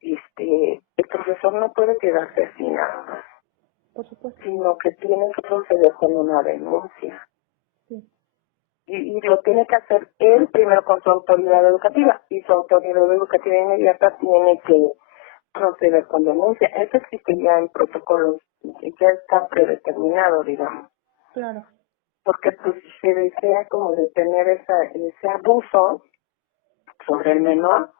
el profesor no puede quedarse sin nada, por supuesto. sino que tiene que proceder con una denuncia. Sí, Y lo tiene que hacer él primero con su autoridad educativa, y su autoridad educativa inmediata tiene que proceder con denuncia. Eso existe ya en protocolos, ya está predeterminado, digamos. claro. Porque pues si se desea como detener ese abuso sobre el menor,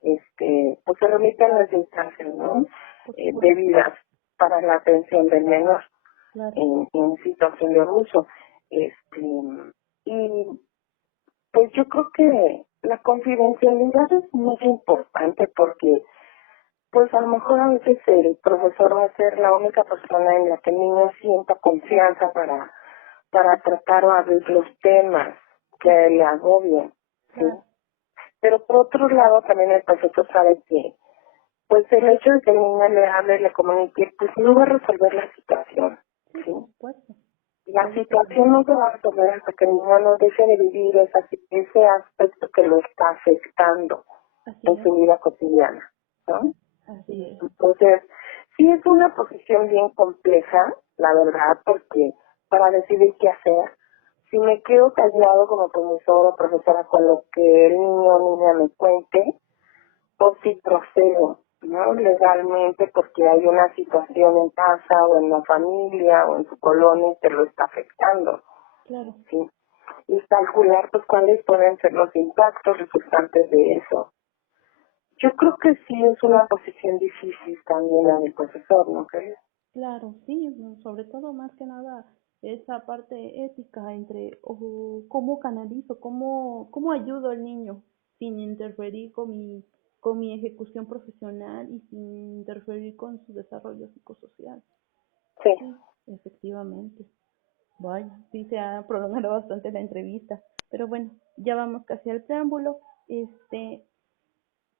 pues se remiten las instancias, ¿no? Por supuesto. Debidas para la atención del menor Claro. en situación de abuso. Y pues yo creo que la confidencialidad es muy importante porque pues a lo mejor a veces el profesor va a ser la única persona en la que el niño sienta confianza para tratar o abrir los temas que le agobian, ¿sí? Claro. Pero por otro lado también el profesor sabe que pues el hecho de que el niño le hable, le comunique, pues no va a resolver la situación, Sí, ¿sí? por supuesto. La situación no se va a resolver hasta que el niño no deje de vivir ese aspecto que lo está afectando Así en es. su vida cotidiana, ¿no? Así es. Entonces, sí es una posición bien compleja, la verdad, porque para decidir qué hacer, si me quedo callado como profesor o profesora con lo que el niño o niña me cuente, o si procedo, ¿no? Legalmente porque hay una situación en casa o en la familia o en su colonia que lo está afectando, Claro. ¿sí? Y calcular pues cuáles pueden ser los impactos resultantes de eso. Yo creo que sí es una posición difícil también la del profesor, ¿no crees? Claro, sí, sobre todo más que nada esa parte ética entre cómo canalizo, cómo ayudo al niño sin interferir con mi ejecución profesional y sin interferir con su desarrollo psicosocial. Sí. Sí, efectivamente. Vaya, sí se ha prolongado bastante la entrevista, pero bueno, ya vamos casi al preámbulo.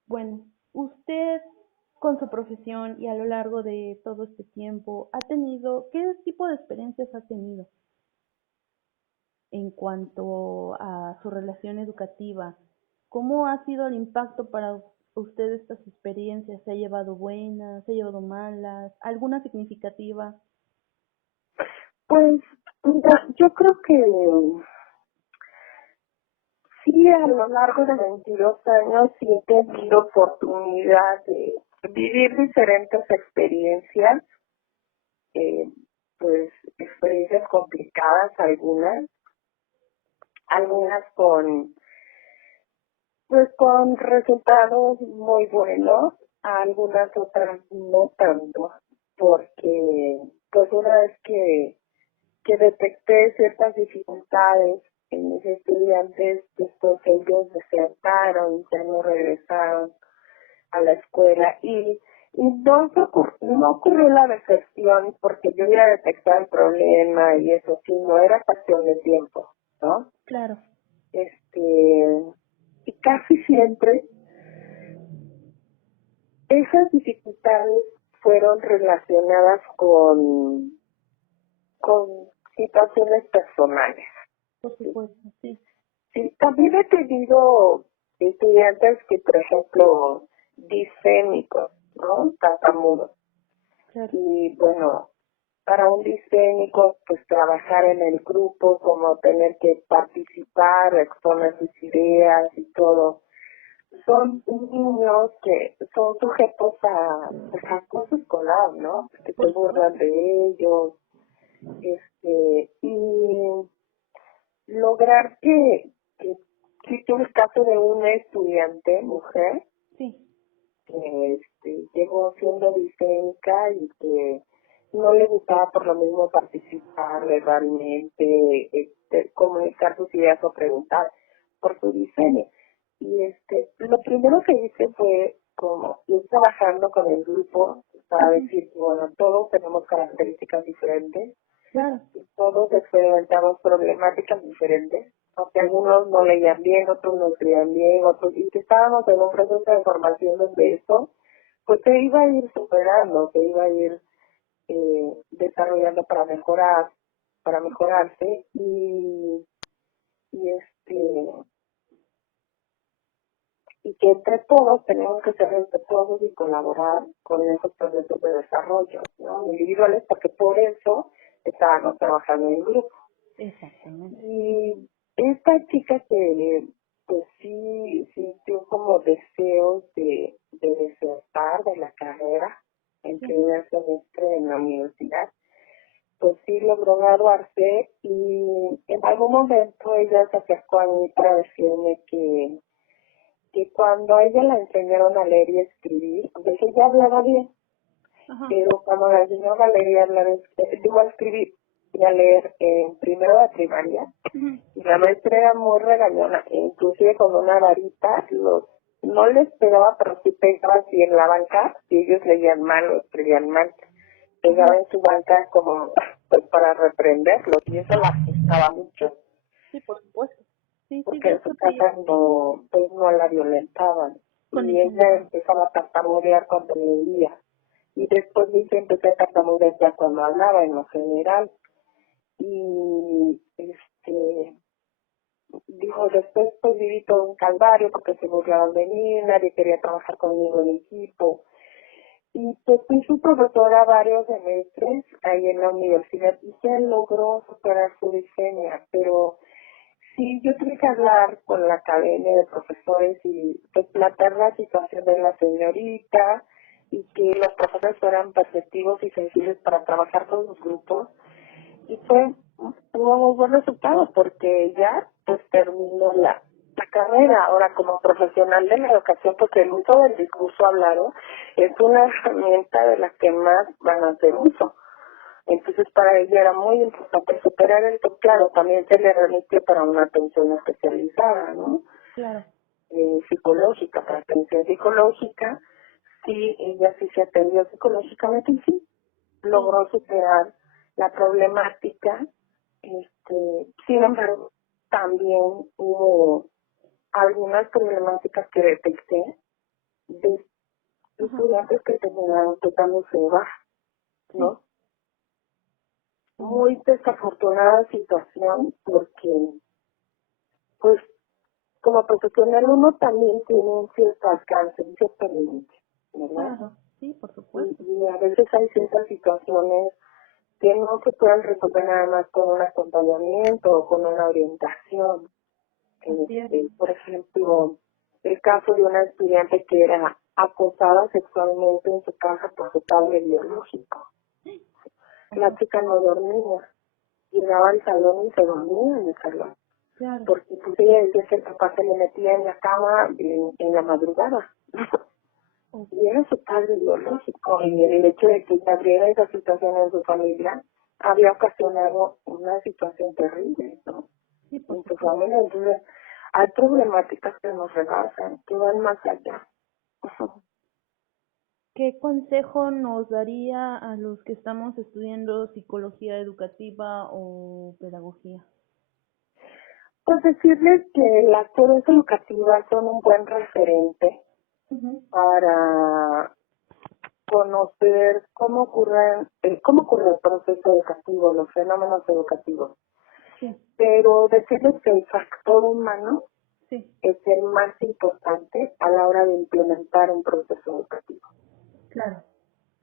Bueno, usted con su profesión y a lo largo de todo este tiempo, ¿qué tipo de experiencias ha tenido en cuanto a su relación educativa? ¿Cómo ha sido el impacto para usted estas experiencias? ¿Se ha llevado buenas, se ha llevado malas, alguna significativa? Pues, mira, yo creo que sí, a lo largo de 22 años sí he tenido oportunidad de vivir diferentes experiencias, eh, pues experiencias complicadas algunas con pues con resultados muy buenos, algunas otras no tanto, porque pues una vez que detecté ciertas dificultades en mis estudiantes, después ellos desertaron, ya no regresaron a la escuela y no ocurrió la deserción porque yo había detectado el problema y eso sí, no era cuestión de tiempo, ¿no? Claro. Y casi siempre esas dificultades fueron relacionadas con situaciones personales. Por supuesto, sí. Sí, también he tenido estudiantes que, por ejemplo, disfémicos, ¿no? Tartamudos. Claro. Y bueno, para un disfémico, pues trabajar en el grupo, como tener que participar, exponer sus ideas y todo. Son niños que son sujetos a acoso escolar, ¿no? Que se burlan de ellos, y lograr que existe un caso de una estudiante, mujer, Sí. que llegó siendo disfémica y que no le gustaba por lo mismo participar verbalmente, comunicar sus ideas o preguntar por su diseño. Y lo primero que hice fue como ir trabajando con el grupo para decir, bueno, todos tenemos características diferentes, Claro. y todos experimentamos problemáticas diferentes, porque algunos no leían bien, otros no escribían bien, otros, y que estábamos en un proceso de formación donde eso, pues se iba a ir superando, se iba a ir desarrollando para mejorarse, y y que entre todos tenemos que ser respetuosos y colaborar con esos procesos de desarrollo, ¿no? Individuales, porque por eso estábamos trabajando en grupo. Exactamente. Y esta chica que pues sí sintió como deseos de desertar de la carrera en primer semestre en la universidad, pues sí logró graduarse y en algún momento ella se acercó a mí para decirme que cuando a ella la enseñaron a leer y escribir, de que ella hablaba bien, pero cuando la enseñaron a leer y a escribir y a leer en primero de primaria, y la maestra era muy regañona, inclusive con una varita, no les pegaba, pero sí pegaba así en la banca, si ellos leían mal o escribían mal, pegaba en su banca como pues para reprenderlos, y eso la asustaba mucho. Sí, por supuesto. Sí, Porque en su casa pues no la violentaban. Y ella empezaba a tartamudear cuando leía. Y después dice, empecé a tartamudear ya cuando hablaba en lo general. Y dijo, después pues viví todo un calvario porque se burlaban de mí, nadie quería trabajar conmigo en equipo. Y pues fui su profesora varios semestres ahí en la universidad y se logró superar su diseño, pero sí, yo tuve que hablar con la academia de profesores y pues plantear la situación de la señorita y que los profesores fueran perceptivos y sensibles para trabajar con los grupos. Y tuvo muy buen resultado porque ella pues terminó la carrera. Ahora, como profesional de la educación, porque el uso del discurso hablado es una herramienta de las que más van a hacer uso. Entonces para ella era muy importante superar el claro, también se le remite para una atención especializada, ¿no? Claro. Psicológica, para atención psicológica, sí, ella sí se atendió psicológicamente y sí, logró superar la problemática, sin embargo, también hubo algunas problemáticas que detecté de estudiantes que tenían totalmente baja, ¿no? Muy desafortunada situación porque, pues, como profesional uno también tiene un cierto alcance, un cierto límite, ¿verdad? Claro. Sí, por supuesto. Y a veces hay ciertas situaciones que no se pueden resolver nada más con un acompañamiento o con una orientación. Así es. Por ejemplo, el caso de una estudiante que era acosada sexualmente en su casa por su padre biológico. La chica no dormía, llegaba al salón y se dormía en el salón, Claro. porque pues ella decía que el papá se le metía en la cama en la madrugada. Y era su padre biológico, y el hecho de que abriera esa situación en su familia había ocasionado una situación terrible, ¿no? Sí, por En su supuesto. familia. Entonces, hay problemáticas que nos rebasan, que van más allá. ¿Qué consejo nos daría a los que estamos estudiando psicología educativa o pedagogía? Pues decirles que las redes educativas son un buen referente Ujú. para conocer cómo ocurre el proceso educativo, los fenómenos educativos. Sí, Pero decirles que el factor humano sí, es el más importante a la hora de implementar un proceso educativo. claro.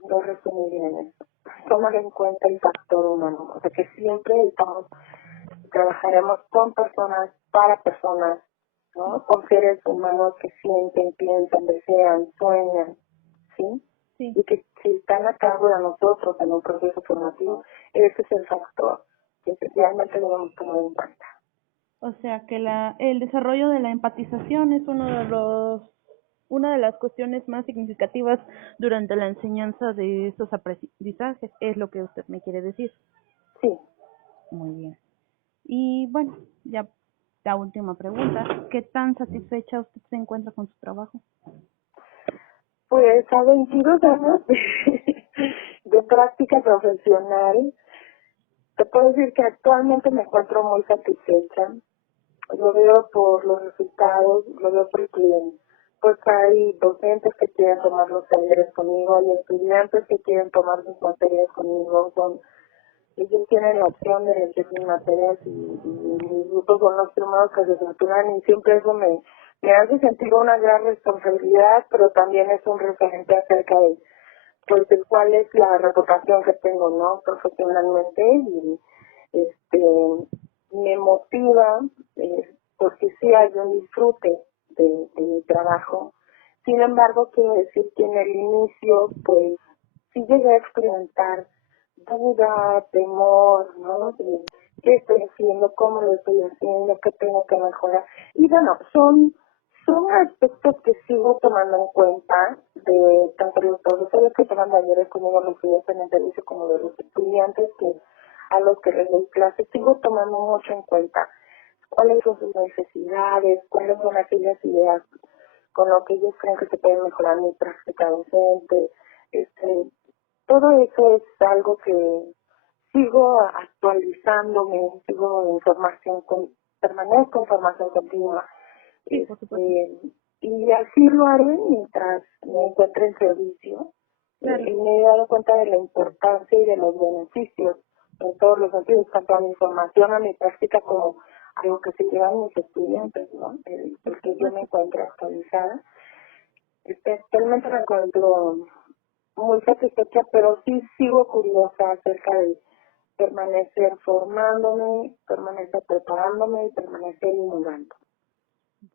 Lo resumiría en eso. Tomar en cuenta el factor humano. O sea, que siempre trabajaremos con personas, para personas, ¿no? Con seres humanos que sienten, piensan, desean, sueñan, ¿sí? Sí. Y que si están a cargo de nosotros en un proceso formativo, ese es el factor que especialmente debemos tomar en cuenta. O sea que el desarrollo de la empatización es una de las cuestiones más significativas durante la enseñanza de estos aprendizajes, es lo que usted me quiere decir. Sí, Muy bien. Y bueno, ya la última pregunta, ¿qué tan satisfecha usted se encuentra con su trabajo? pues a 22 años de práctica profesional, te puedo decir que actualmente me encuentro muy satisfecha. Lo veo por los resultados, lo veo porque pues hay docentes que quieren tomar los talleres conmigo, hay estudiantes que quieren tomar sus materias conmigo, ellos tienen la opción de elegir sus materias y mis grupos son los primeros que se saturan y siempre eso me hace sentir una gran responsabilidad, pero también es un referente acerca de pues de cuál es la reputación que tengo, ¿no? Profesionalmente y me motiva porque sí hay un disfrute de mi trabajo. Sin embargo, quiero decir que en el inicio, pues sí llegué a experimentar duda, temor, ¿no? De qué estoy haciendo, cómo lo estoy haciendo, qué tengo que mejorar. Y bueno, son aspectos que sigo tomando en cuenta de tanto los profesores que toman talleres conmigo, los estudiantes en el servicio, como de los estudiantes que a los que les doy clases, sigo tomando mucho en cuenta cuáles son sus necesidades, cuáles son aquellas ideas con lo que ellos creen que se puede mejorar mi práctica docente. Todo eso es algo que sigo actualizándome, sigo en formación, permanezco en formación continua. Sí, por supuesto. Y así lo haré mientras me encuentre en servicio. Claro. Y me he dado cuenta de la importancia y de los beneficios en todos los sentidos, tanto a mi formación, a mi práctica, como a lo que se llevan mis estudiantes, ¿no? El que yo me encuentre actualizada. Actualmente me encuentro muy satisfecha, pero sí sigo curiosa acerca de permanecer formándome, permanecer preparándome y permanecer innovando.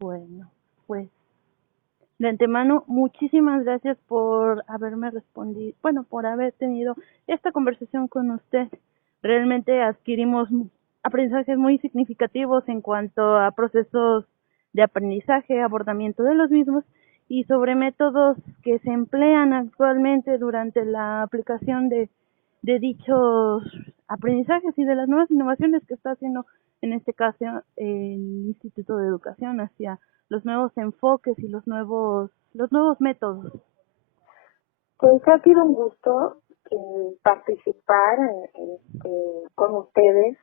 Bueno, pues de antemano, muchísimas gracias por haberme respondido, bueno, por haber tenido esta conversación con usted. Realmente adquirimos aprendizajes muy significativos en cuanto a procesos de aprendizaje, abordamiento de los mismos y sobre métodos que se emplean actualmente durante la aplicación de dichos aprendizajes y de las nuevas innovaciones que está haciendo en este caso el Instituto de Educación hacia los nuevos enfoques y los nuevos métodos. Pues ha sido un gusto participar con ustedes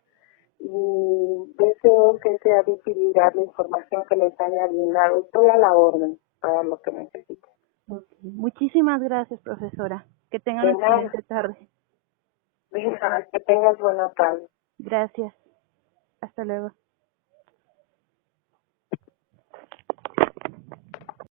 y deseo que sea de utilidad la información que les haya brindado. Estoy a la orden para lo que necesiten. Okay. Muchísimas gracias, profesora. Que tengan De una nada, excelente tarde. que tengas buena tarde. Gracias. Hasta luego.